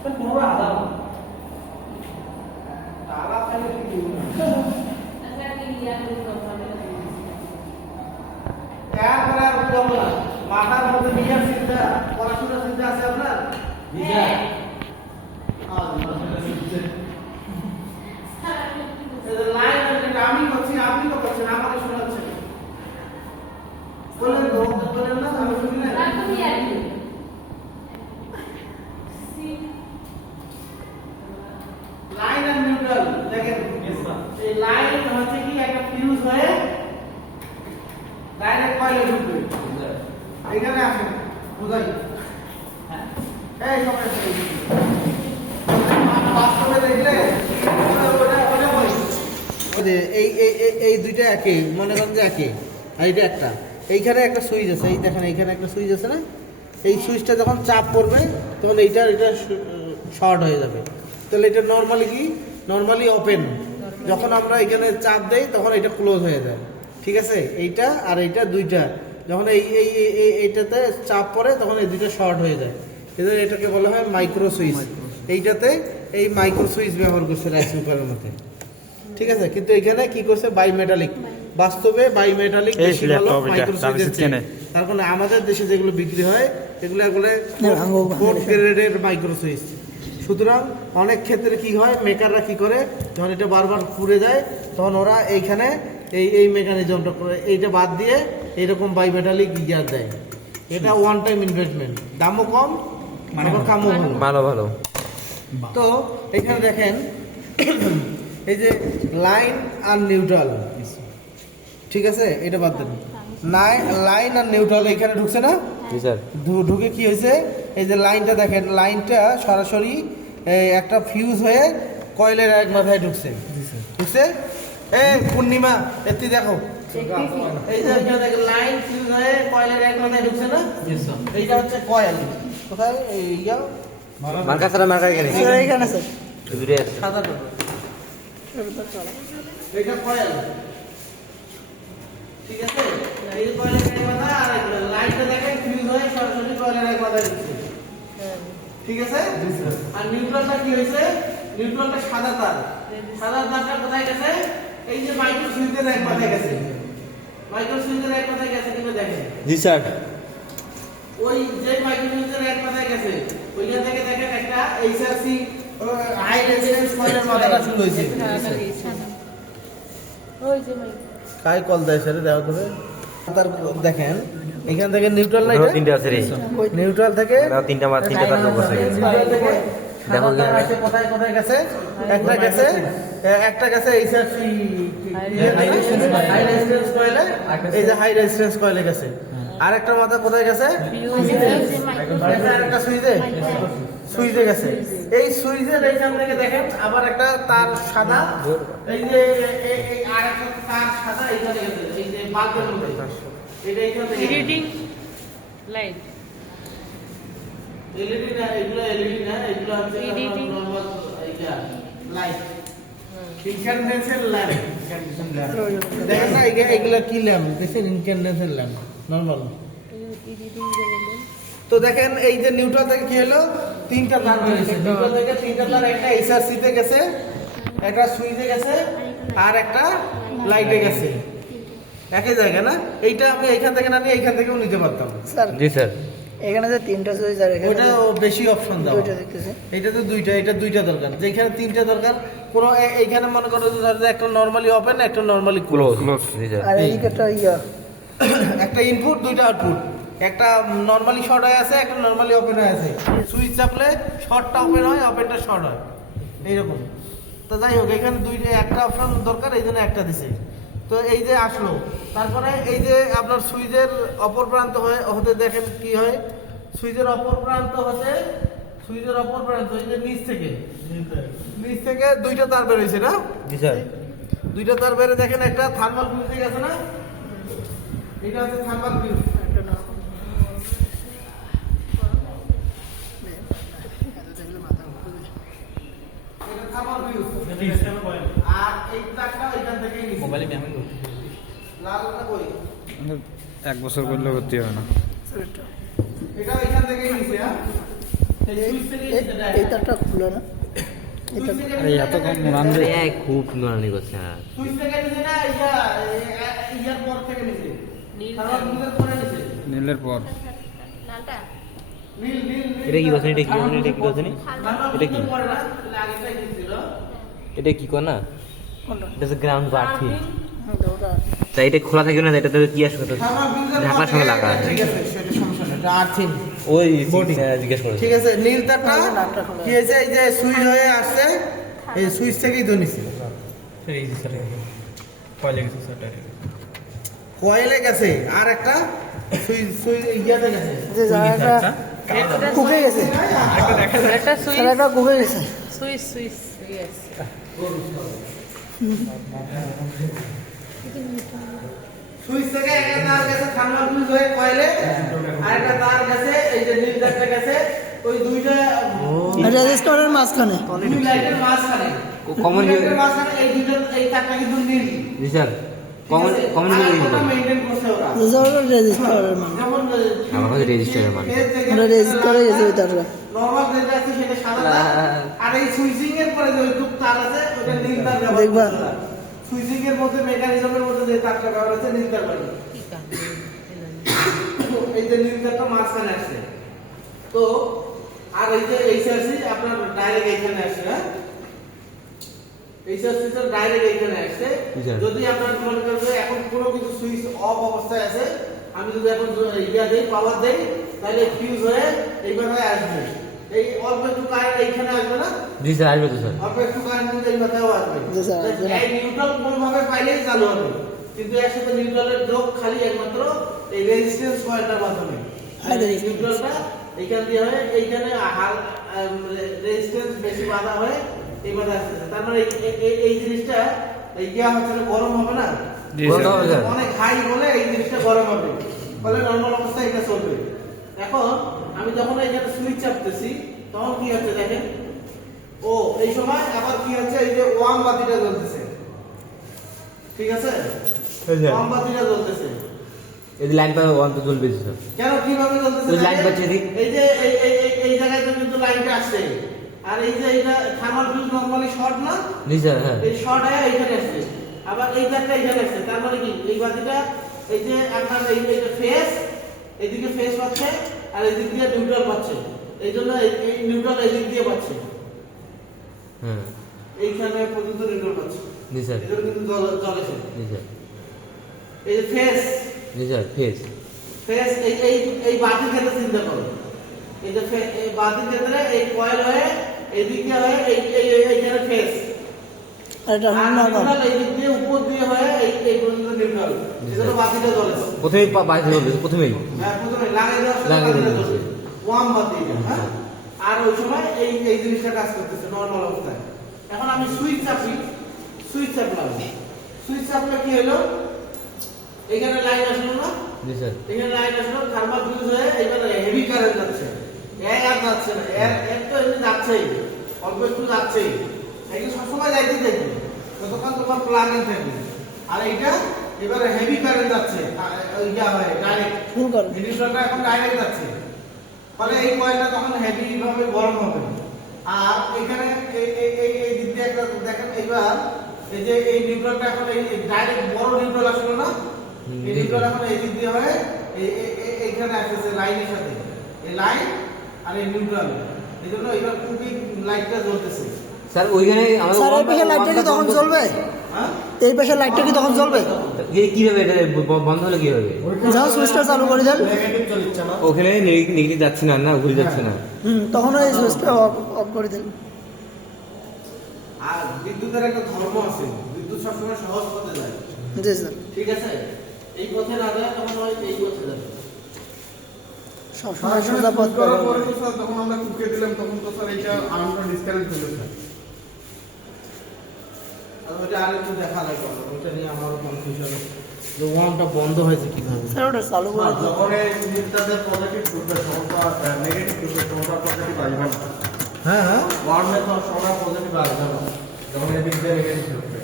পুরো আলাদা তারা খালি কি তারপরে আর বলবো না মাথার মধ্যে নিজের চিন্তা পড়াশোনার চিন্তা আছে আপনার নিজের লাইন আমি করছি আপনি তো করছেন আমাকে শোনাচ্ছেন বললেন তো বললেন না আমি শুনি না লাইন আর নিউট্রাল দেখেন এই লাইন হচ্ছে কি একটা ফিউজ হয়ে ডাইরেক্ট কয়েলে ঢুকবে এখানে আসেন বুঝাই হ্যাঁ এই সময় বাস্তবে দেখলে এই এই এই দুইটা একই মনে করেন যে একই আর এটা একটা এইখানে একটা সুইচ আছে এই দেখেন এইখানে একটা সুইচ আছে না এই সুইচটা যখন চাপ পড়বে তখন এটা শর্ট হয়ে যাবে তাহলে এটা নর্মালি কি নর্মালি ওপেন যখন আমরা এখানে চাপ দেই তখন এটা ক্লোজ হয়ে যায় ঠিক আছে এইটা আর এইটা দুইটা যখন এই এই এইটাতে চাপ পড়ে তখন এই দুইটা শর্ট হয়ে যায় এজন্য এটাকে বলা হয় মাইক্রো সুইচ এইটাতে এই মাইক্রো সুইচ ব্যবহার করছে রাইস কুকারের মধ্যে ঠিক আছে কিন্তু এখানে কি করছে বাইমেটালিক বাস্তবে বাইমেটালিক বেশি ভালো মাইক্রো সুইচের চেয়ে তার কারণে আমাদের দেশে যেগুলো বিক্রি হয় এগুলো বলে ফোর্থ গ্রেডের মাইক্রো সুইচ সুতরাং অনেক ক্ষেত্রে কি হয় মেকাররা কি করে যখন এটা বারবার পুড়ে যায় তখন ওরা এইখানে এই এই মেকানিজমটা করে এইটা বাদ দিয়ে এইরকম বাইমেটালিক গিয়ার দেয় এটা ওয়ান টাইম ইনভেস্টমেন্ট দামও কম আবার কামও ভালো ভালো তো এখানে দেখেন এই যে লাইন আর নিউট্রাল ঠিক আছে এটা বাদ দেন লাইন আর নিউট্রাল এখানে ঢুকছে না ঢুকে কি হয়েছে এই যে লাইনটা দেখেন লাইনটা সরাসরি একটা ফিউজ হয়ে কয়েলের এক মাথায় ঢুকছে বুঝছে পূর্ণিমা এটি দেখো এই যে এখানে দেখেন লাইন ফিউজ হয়ে কয়েলের এক মাথায় ঢুকছে না এইটা হচ্ছে কয়েল কোথায় ইয়া মার্কা ছাড়া মার্কা এখানে স্যার দূরে আছে সাদা তো এটা কয়েল ঠিক আছে এই কয়েলের এক মাথা আর লাইনটা দেখেন ফিউজ হয়ে সরাসরি কয়েলের এক মাথায় ঢুকছে ঠিক আছে আর নিউট্রালটা কি হয়েছে নিউট্রালটা সাদা তারটা কোথায় গেছে এই যে মাইক্রো সুইচের এক মাথায় গেছে মাইক্রো সুইচের এক মাথায় গেছে কিন্তু দেখেন জি স্যার ওই যে মাইক্রো সুইচের এক মাথায় গেছে ওইখান থেকে দেখেন একটা এইচআরসি হাই রেজিস্ট্যান্স কয়েলের মাথাটা শুরু হয়েছে ওই যে কাই কল দেয় স্যার দাও তবে তার দেখেন এখান থেকে নিউট্রাল লাইট তিনটা আছে রে নিউট্রাল থেকে তিনটা তার লোক আছে দেখো কোথায় কোথায় গেছে একটা গেছে এইচআরসি হাই রেজিস্ট্যান্স কয়েলে এই যে হাই রেজিস্ট্যান্স কয়েলে গেছে আরেকটা মাথা কোথায় গেছে আরেকটা সুইচে গেছে এই সুইচের এইখান থেকে দেখেন আবার একটা তার সাদা এই যে আরেকটা তার সাদা এইখানে গেছে এই যে বাল্বের মধ্যে এটা এইখান থেকে রিডিং লাইট এলইডি না এগুলো হচ্ছে নরমাল এইটা লাইট ইনক্যান্ডেসেন্ট ল্যাম্প দেখেন না এগুলো কি ল্যাম্প দেখেন ইনক্যান্ডেসেন্ট ল্যাম্প নরমাল তো দেখেন এই যে নিউট্রাল থেকে কি হলো তিনটা তার বেরিয়েছে নিউট্রাল থেকে তিনটা তার একটা এইচআরসি তে গেছে একটা সুইচে গেছে আর একটা লাইটে গেছে একই জায়গা না এইটা আমি এইখান থেকে না নিয়ে এইখান থেকেও নিতে পারতাম স্যার জি স্যার এখানে যে তিনটা সুইচ আর এখানে ওটা বেশি অপশন দাও দুইটা দেখতেছে এটা তো দুইটা এটা দুইটা দরকার যেখানে তিনটা দরকার কোন এইখানে মনে করো যে একটা নরমালি ওপেন একটা নরমালি ক্লোজ আর এইটা একটা ইনপুট দুইটা আউটপুট একটা নরমালি শর্ট হয়ে আছে একটা নরমালি ওপেন হয়ে আছে সুইচ চাপলে শর্টটা ওপেন হয় ওপেনটা শর্ট হয় এইরকম তো যাই হোক এখানে দুইটা একটা অপশন দরকার এই জন্য একটা দিছে তো এই যে আসলো তারপরে এই যে আপনার সুইচের অপর প্রান্ত হতে দেখেন কি হয় সুইচের অপর প্রান্ত হতে এই যে নিচ থেকে দুইটা তার বের হয়েছে না জি স্যার দুইটা তার বেরে দেখেন একটা থার্মাল ফিউজ গেছে না এটা হচ্ছে থার্মাল ফিউজ আর এই তারটা এখান থেকে মোবাইলে মেমোরি করতে লালটা কই 1 বছর করলে ভর্তি হয় না এটা এখান থেকেই নিছে এই তারটা খুলে না, এটা আরে এত কম রান্ধে খুব নোরানি করছে। সুইচ থেকে নিচে না ইয়ার পর থেকে নিচে নীলের পরে নিচে নীলের পর লালটা নীল নীল এটা কি করছেন? এটা কি করছেন? এটা কি করছেন? এটা কি? পরে না আগেটাই দিছিল এটা কি কর না? কোনটা? এটা হচ্ছে গ্রাউন্ড বাড়তি। ওটা তাই এটা খোলা থাকে না, এটাতে কি আসবে? ঢাকার সঙ্গে লাগা আছে। ঠিক আছে সেটা সমস্যা নেই, এটা আর্থিং ওই Body। জিজ্ঞেস করে। ঠিক আছে নীল তারটা নাটটা খোলা। কি হয়েছে? এই যে সুইচ হয়ে আসছে, এই সুইচ থেকেই তো নিছে এই যে স্যার কয়লে গেছে স্যার কয়েলে গেছে আর একটা সুইচ সুইচ ইয়াতে গেছে যে জায়গাটা কুকে গেছে, একটা সুইচ জায়গাটা কুকে গেছে। সুইচ সুইচ ইয়েস সুইচ থেকে একটা তার গেছে থার্মাল ফিউজ হয়ে কয়েলে, আর একটা তার গেছে এই যে নীল তারটা গেছে ওই দুইটা রেজিস্টারের মাঝখানে দুই লাইটের মাঝখানে কমন দুই লাইটের মাঝখানে এই দুইটা এই তারটা কিন্তু নীল। জি স্যার, কমন কমন করে দিন। মেইনটেইন করছে ওরা রেজিস্টারের মানে যেমন আমার কাছে রেজিস্টারের মান। রেজিস্টারে গেছে ওই তারটা। নরমাল যেটা আছে সেটা সাদা তার, আর এই সুইচিং এর পরে যে ওইটুক তার আছে ওটা নীল তার ব্যবহার দেখবা। করছে। সুইচিং এর মধ্যে মেকানিজমের মধ্যে যে তারটা ব্যবহার হচ্ছে নীল তার ব্যবহার। এই যে নীল তারটা মাঝখানে আসছে, তো আর এই যে এইচআরসি আপনার ডাইরেক্ট এইখানে আসছে, হ্যাঁ এইচআরসি তো ডাইরেক্ট এইখানে আসছে। বুঝলাম। যদি আপনার মনে করেন যে এখন পুরো কিছু সুইচ অফ অবস্থায় আছে, আমি যদি এখন ইয়া দেই পাওয়ার দেই তাহলে ফিউজ হয়ে এইভাবে আসবে, এই অল্প একটু কারেন্ট এইখানে আসবে না, জি স্যার, আসবে তো স্যার। অল্প একটু কারেন্ট কিন্তু এই মাথায়ও আসবে। জি স্যার, আসবে না। এই নিউট্রাল কোন ভাবে পাইলেই চালু হবে, কিন্তু এর সাথে নিউট্রালের যোগ খালি একমাত্র এই রেজিস্ট্যান্স কয়েলটার মাধ্যমে। হ্যাঁ, resistance। নিউট্রালটা এইখান দিয়ে হয়, এইখানে রেজিস্ট্যান্স বেশি বাধা হয় এইভাবে আসছে। তার মানে এই জিনিসটা এই ইয়া হচ্ছে না, গরম হবে না, জি বলতে স্যার হবে স্যার। অনেক হাই বলে এই জিনিসটা গরম হবে, ফলে নরমাল অবস্থায় এটা চলবে। এখন আমি যখন এইখানে সুইচ চাপতেছি তখন কি হচ্ছে দেখেন, ও এই সময় আবার কি হচ্ছে, এই যে ওয়াম বাতিটা জ্বলতেছে, ঠিক আছে ওয়াম বাতিটা জ্বলতেছে। এই লাইন পাবে ওয়ান তো জ্বলবে স্যার। কেন কিভাবে জ্বলতেছে? ওই লাইন পাচ্ছে এদিক। এই যে এই জায়গায় তো কিন্তু লাইনটা আসছে, আর এই যে এটা থার্মাল ফিউজ নরমালি শর্ট না, জি স্যার, হ্যাঁ। এই শর্ট হয়ে এইখানে আসছে, আবার এই তারটা এইখানে আসছে। তার মানে কি এই বাতিটা এই যে আপনার এইটা ফেস, এইদিকে ফেস পাচ্ছে আর এদিক দিয়ে নিউট্রাল পাচ্ছে, এই জন্য এই নিউট্রাল এই দিক দিয়ে পাচ্ছে, হ্যাঁ, এইখানে পর্যন্ত নিউট্রাল পাচ্ছে, জি স্যার, এই জন্য কিন্তু জ্বলেছে। জি স্যার, এই যে ফেস জি স্যার, ফেস। ফেস এই বাতির ক্ষেত্রে চিন্তা করো, এই যে এই বাতির ক্ষেত্রে এই কয়েল হয়ে এদিক দিয়ে হয়ে এইখানে ফেস, আর এটা আর নরমাল। নিউট্রাল এই দিক দিয়ে উপর দিয়ে হয়ে এই পর্যন্ত নিউট্রাল, এজন্য বাতিটা জ্বলেছে। প্রথমেই বাইরে জ্বলবে, প্রথমেই। হ্যাঁ প্রথমে লাগিয়ে দেওয়ার সাথে লাগিয়ে বাতিটা দিয়েছে। জ্বলবে, ওয়াম বাতি এটা, হ্যাঁ। আর ওই সময় এই জিনিসটা কাজ করতেছে নরমাল অবস্থায়। এখন আমি সুইচ চাপি, সুইচ চাপলাম, সুইচ চাপলে কি হলো, এখানে লাইন আসলো না, জি স্যার, এখানে লাইন আসলো, থার্মাল ফিউজ হয়ে এখানে হেভি কারেন্ট যাচ্ছে, আর যাচ্ছে না, এর তো এমনি যাচ্ছেই, অল্প একটু যাচ্ছেই, এইটা সবসময় যাইতেই থাকবে যতক্ষণ তোমার প্লাগ ইন থাকবে। আর এইটা এবারে হেভি কারেন্ট যাচ্ছে, ইয়া হয় ডাইরেক্ট, ফুল করো। নিউট্রালটা এখন ডাইরেক্ট যাচ্ছে, ফলে এই কয়েলটা তখন হেভি ভাবে গরম হবে। আর এখানে এই দিক দিয়ে একটা দেখেন, এবার এই যে এই নিউট্রালটা এখন এই ডাইরেক্ট বড় নিউট্রাল আসলো না, এই নিউট্রাল এখন এই দিক দিয়ে হয়ে এইখানে আসতেছে লাইনের সাথে, এই লাইন আর এই নিউট্রাল, এই জন্য এবার খুবই লাইটটা জ্বলতেছে। স্যার ওইখানে আমাদের স্যার এই পাশে লাইটটা কি তখন জ্বলবে? হ্যাঁ এই পাশে লাইটটা কি তখন জ্বলবে? কিভাবে এটা বন্ধ হলে কি হবে? যাও সুইচটা চালু করে দেন। ওখানে নেগেটিভ যাচ্ছে না, না ঘুরে যাচ্ছে না। তখন ওই সুইচটা অফ করে দেন। আর বিদ্যুতের একটা ধর্ম আছে, বিদ্যুৎ সবসময় সহজ পথে যায়, জি স্যার, ঠিক আছে, এই পথে না যায় তখন হয় এই পথে যাবে। সবসময় সোজা পথ করার করো। পরে তো স্যার তখন আমরা কুকে দিলাম, তখন তো স্যার এইটা আর্মটা ডিসকানেক্ট হয়ে গেছে। আর ওইটা আরেকটু দেখা লাগবে, ওইটা নিয়ে আমারও কনফিউশন, যে ওয়ানটা বন্ধ হয়েছে কিভাবে। স্যার ওটা চালু করে দিন। যখন এই নিউট্রালের পজিটিভ ঢুকবে তখন তো নেগেটিভ ঢুকবে, তখন তো পজিটিভ আসবে না। হ্যাঁ হ্যাঁ ওয়ার্মে তো সবার পজিটিভ আসবে না, যখন এদিক দিয়ে নেগেটিভ ঢুকবে।